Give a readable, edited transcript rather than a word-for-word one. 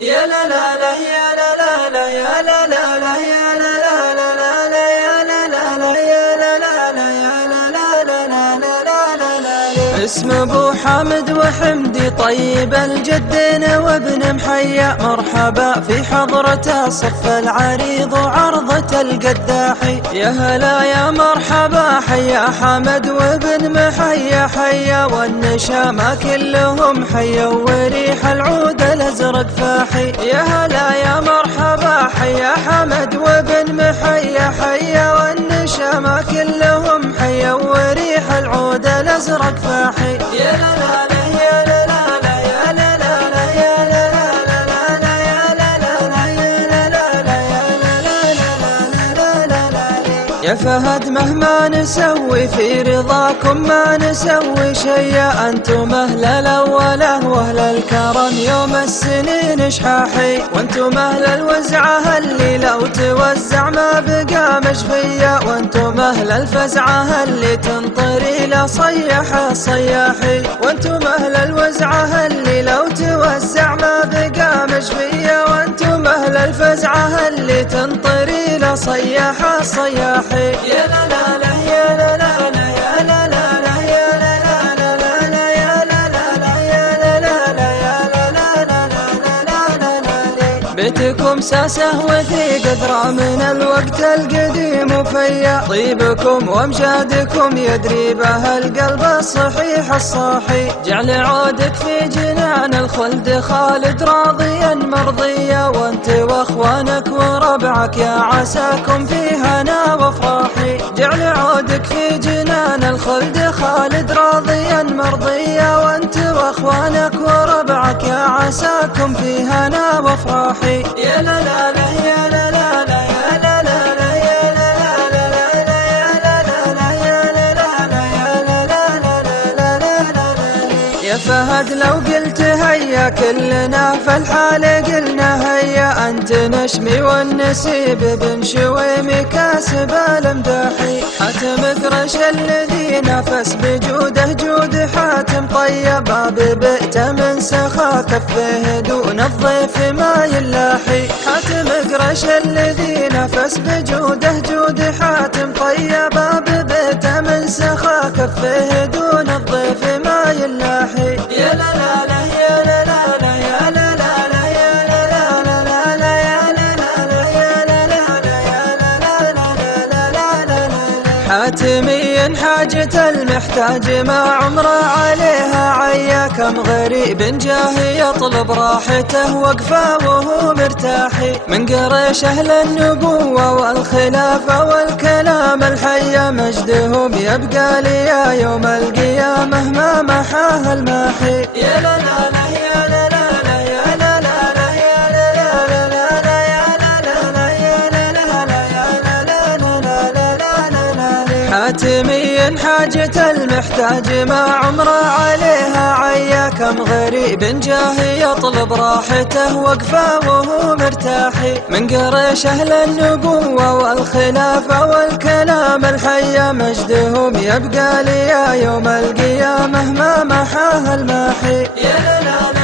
يا لا لا لا يا لا لا لا يا لا لا لا يا لا لا لا لا لا يا لا لا لا يا لا لا لا يا لا لا لا لا لا لا لا. اسم ابو حامد وحمدي طيب الجدين وابن محيا، مرحبا في حضرته صف العريض وعرضة القداحي. يا هلا يا مرحبا حيا حامد وابن محيا حيا، والنشامة كلهم حيا وريح العود الازرق فاحي. يا هلا يا مرحبا حيا حامد وابن محيا حيا، والنشامة كلهم حيا وريح العود الازرق فاحي. يا لا لا لا يا لا لا لا يا لا لا لا يا لا لا لا لا يا لا لا لا يا لا لا لا يا لا لا لا لا. يا فهد مهما نسوي في رضاكم ما نسوي شيا، انتم اهل الاوله واهل الكرم يوم السنين شحاحي، وانتم اهل الوزعه اللي لو توزع ما بقى مشفيه، وانتم اهل الفزعه اللي تنطري لا صيح الصياحي، وانتم اهل الوزعه اللي لو توزع ما بقى مشفيه، وانتم اهل الفزعه اللي تنطري لا صيح الصياحي. يا لا لا لا يا لا لا لا يا لا لا لا يا لا لا لا لا يا لا لا لا يا لا لا لا يا لا لا لا لا لا. بيتكم ساسه وثيق اذرع من الوقت القديم وفيا، طيبكم وامجادكم يدري به القلب الصحيح الصاحي، جعل عودك في جنان الخلد خالد راضيا مرضيا، وانت واخوانك وربعك يا عساكم في هنا وافراحي، جعل عودك في جنان الخلد خالد راضيا مرضيا، وانت واخوانك وربعك يا عساكم في هنا وافراحي. يا لا لا لا يا لا لا لا يا لا لا لا يا لا لا لا يا لا لا لا يا لا لا لا يا لا لا لا لا. يا فهد لو قلت هيا كلنا في الحال قلنا هيا، انت نشمي والنسيب بن شويمي كاسب الامداحي، حاتم قرش الذي نفس بجوده جود حاتم طيب، باب بئته من سخا كفه دون الضيف ما يلاحي، حاتم قرش الذي نفس بجوده جود حاتم طيب، باب بئته من سخا كفه دون الضيف ما يلاحي. يا لا لا لا يا لا لا لا يا لا لا لا يا لا لا لا لا يا لا لا لا يا لا لا لا يا لا لا لا لا لا لا. حاتمي حاجة المحتاج ما عمره عليها عيا، كم غريب جاه يطلب راحته وقفه وهو مرتاحي، من قريش اهل النبوة والخلافة والكلام الحية، مجدهم يبقى لي يوم القيامة ما محاه الماحي. يا لا لا لا يا لا لا لا يا لا لا لا يا لا لا لا لا يا لا لا لا يا لا لا لا يا لا لا لا لا لا. حاتمي حاجة المحتاج ما عمره عليها عيا، كم غريب جاه يطلب راحته وقفه وهو مرتاحي، من قريش اهل النبوة والخلافة والكلام الحية، مجدهم يبقى لي يوم القيامة ما محاه الماحي. يا لا لا